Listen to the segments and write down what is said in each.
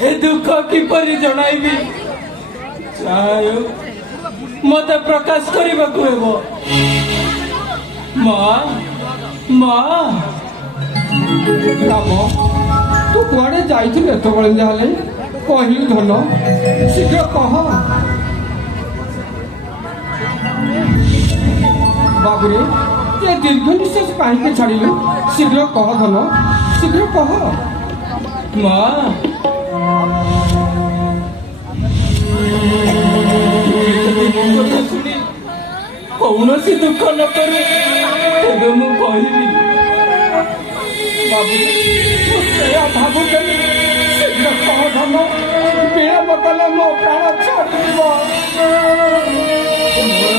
ए दुख किपरि जणाइबी मत प्रकाश करने को माँ माँ राम तू कुआड़े जाइथिलु एतबेले जाले कहलु धन शीघ्र कह बाबुरे ये दीर्घ निश्वास कहीं छाड़िलु शीघ्र कह धन शीघ्र कह माँ शुणी कौन दुख न करे मु कहबी भावुली शीघ्र कह धन विलम्ब कले मो प्राण छाड़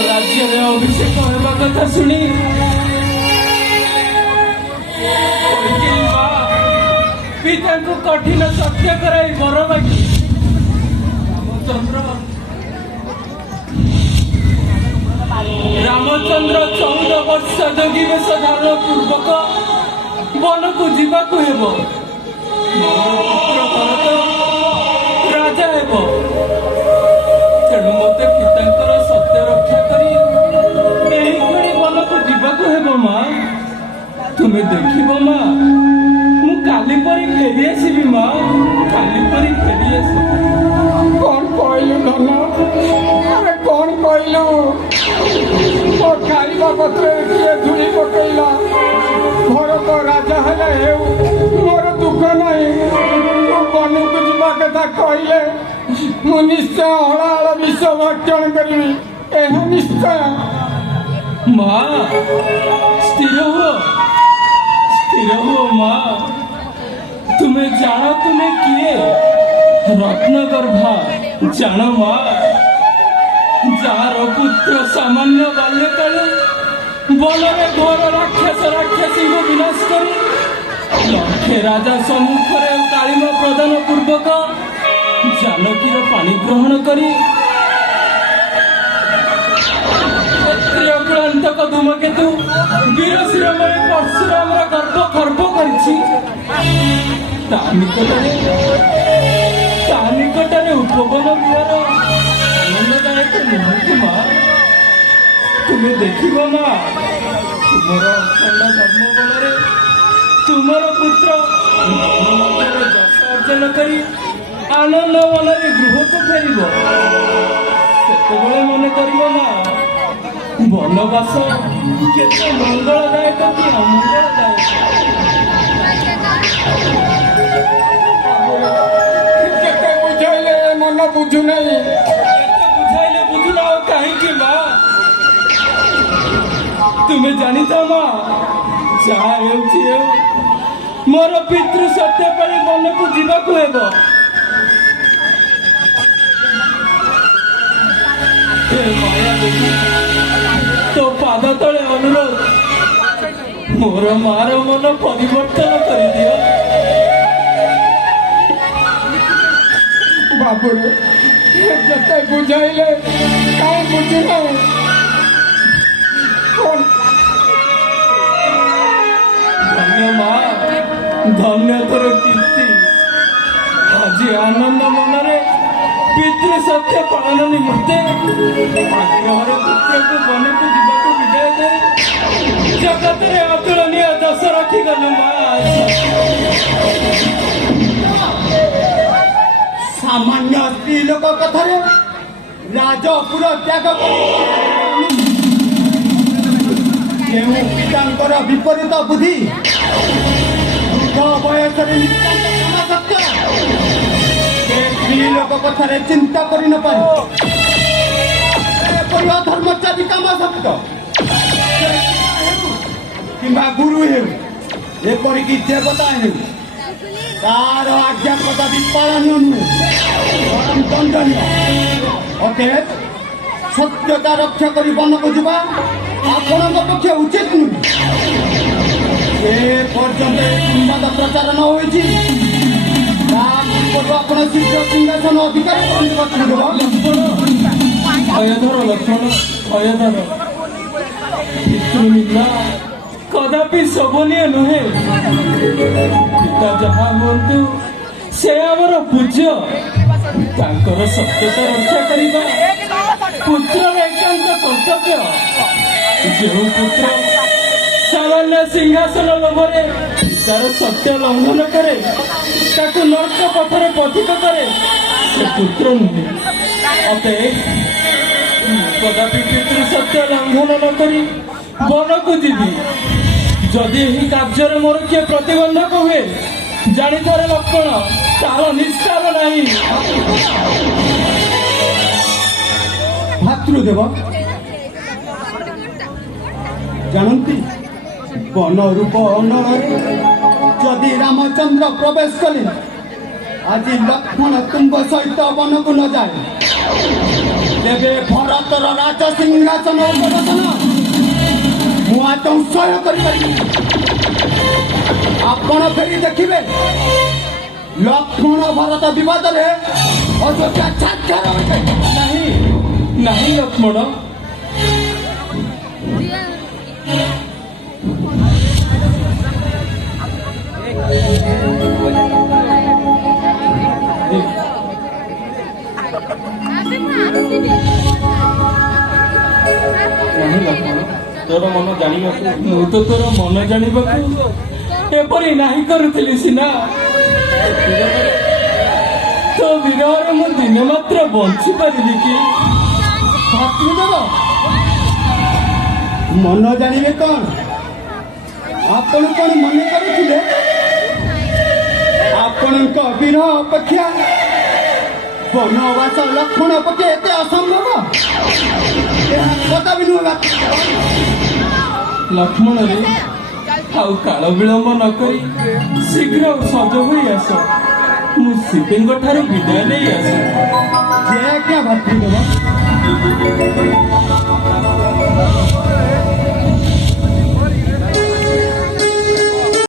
राज्य में अभिषेक होगा कथा शुणी पिता को कठिन सत्य कराई बर मागी रामचंद्र 14 वर्ष जोगी बेश धारण पूर्वक वन को जीवाक पुत्र भरत राजा हेब तेणु मत पिता सत्य रक्षा करी वन को जीवाक हेब माँ तुम्हें देखिब माँ मु काली परी फेरी आसबि माँ काली परी फेरी आसबि कौन कहलु धन अरे कौन कहलु मो खाइबा पत्र किए धूली पकईला भरत राजा हेले मोर दुख नहीं वन को जीवा कथा कहले मु निश्चय हलाहल विष भक्षण करी यह निश्चय माँ स्थिर हो माँ तुम्हें जानो तुम्हें किए रत्नगर्भा जान माँ जार पुत्र सामान्य बाल्यकाल वन में घोर राक्षस राक्षसी को विनाश करी लक्षे राजा सम्मुख कालीम प्रदान पूर्वक जानकीर पानी ग्रहण करी क्रांतक धूमकेतु वीर शिरोमणि परशुराम गर्भ खर्ब कर निकटने उपवन विहार आनंददायक मुहूर्त माँ तुम्हें देखिब माँ तुमर अखंड धर्मबल तुमर पुत्र जश अर्जन कर आनंद मन गृह को फेर से मन कर माँ बनवास केते मंगलदायक कि अमंगलदायक केते बुझाइले मन बुझु नहीं बुझाइले बुझुना कहीं माँ तुम्हें जानी था माँ जहाँ मोर पितृ सत्य पर मन को जीवाक हेब तो पाद तले अनुरोध मोर मार मन परिवर्तन कर दियो बाबुरे जते बुझाइले काहे बुझुना धन्य माँ धन्य तोर कीर्ति आज आनंद मनरे पितृ सत्य पालन निमित्ते आग्रहर पुत्र को वन को जीवाक विदाय दे जगत रे अतुलनीय दश रखी गलु माँ सामान्य स्त्री लोक कथारे राजपुर त्याग पितांकर विपरीत बुद्धि वृद्ध बयस स्त्री लोक कथारे चिंता कर न पारे धर्मचारी काम सत्य कि गुरु हेउ एपरिक देवता हेउ ତାର ଆଜ୍ଞା କଦାପି ପାଳନୀୟ ନୁହେଁ, ବରଂ ଦଣ୍ଡନୀୟ। ଅତଏବ ସତ୍ୟତା ରକ୍ଷା କରି ବନକୁ ଯିବା ଆପଣଙ୍କ ପକ୍ଷେ ଉଚିତ ନୁହେଁ। ଏ ପର୍ଯ୍ୟନ୍ତ ଏ ସମ୍ବାଦ ପ୍ରଚାର ନ ହୋଇଛି, ତା ପୂର୍ବରୁ ଆପଣ ଶୀଘ୍ର ସିଂହାସନ ଅଧିକାର କରନ୍ତୁ ଦେବ। ଭୟଧର ଲକ୍ଷ୍ମଣ, ଭୟଧର। ପିତୃନିନ୍ଦା କଦାପି ଶୋଭନୀୟ ନୁହେଁ। ପିତା ଯାହା ହୁଅନ୍ତୁ, ସେ ଆମର ପୂଜ୍ୟ। ତାଙ୍କର ସତ୍ୟତା ରକ୍ଷା କରିବା ପୁତ୍ରର ଏକାନ୍ତ କର୍ତ୍ତବ୍ୟ। ଯେଉଁ ପୁତ୍ର ସାମାନ୍ୟ ସିଂହାସନ ଲୋଭରେ ପିତାର ସତ୍ୟ ଲଙ୍ଘନ କରେ, ତାକୁ ନର୍କ ପଥରେ ପଥିତ କରେ, ସେ ପୁତ୍ର ନୁହେଁ। ଅତଏବ କଦାପି ପିତୃ ସତ୍ୟ ଲଙ୍ଘନ ନ କରି ବନକୁ ଯିବି। ଯଦି ଏହି କାର୍ଯ୍ୟରେ ମୋର କିଏ ପ୍ରତିବନ୍ଧକ ହୁଏ, ଜାଣିଥରେ ଲକ୍ଷ୍ମଣ, ତାର ନିସ୍ତାର ନାହିଁ। ଭାତୃଦେବ ଜାଣନ୍ତି, ବନ ରୂପ ନଳରେ ଯଦି ରାମଚନ୍ଦ୍ର ପ୍ରବେଶ କଲେ, ଆଜି ଲକ୍ଷ୍ମଣ ତୁମ୍ଭ ସହିତ ବନକୁ ନ ଯାଏ, ତେବେ ଭରତର ରାଜ ସିଂହାସନ ଉପବେଶନ ମୁଁ ଆଦୌ ସହ୍ୟ କରିପାରିବି। ଆପଣ ଫେରି ଦେଖିବେ, ଲକ୍ଷ୍ମଣ ଭରତ ବିବାଦରେ ଅଯୋଧ୍ୟା ଛାରଖାର ହୋଇଯାଏ। ନାହିଁ ନାହିଁ ଲକ୍ଷ୍ମଣ, ନାହିଁ ଲକ୍ଷ୍ମଣ, ତୋର ମନ ଜାଣିବାକୁ ମୁଁ ତ ତୋର ମନ ଜାଣିବାକୁ ଏପରି ନାହିଁ କରୁଥିଲି ସିନା। ତୋ ବିରହରେ ମୁଁ ଦିନ ମାତ୍ର ବଞ୍ଚି ପାରିବି କି? ଭାତୃଦେବ ମନ ଜାଣିବେ କଣ? ଆପଣ କଣ ମନେ କରୁଥିଲେ ଆପଣଙ୍କ ବିରହ ଅପେକ୍ଷା ବନବାସ ଲକ୍ଷ୍ମଣ ପକ୍ଷେ ଏତେ ଅସମ୍ଭବ? ଏହା କଦାପି ନୁହେଁ। ଲକ୍ଷ୍ମଣରେ ଆଉ କାଳ ବିଳମ୍ବ ନ କରି ଶୀଘ୍ର ସଜ ହୋଇ ଆସ। ମୁଁ ସୀତାଙ୍କ ଠାରୁ ବିଦାୟ ନେଇ ଆସେ। ଯେ ଆଜ୍ଞା ଭାତୃଦେବ।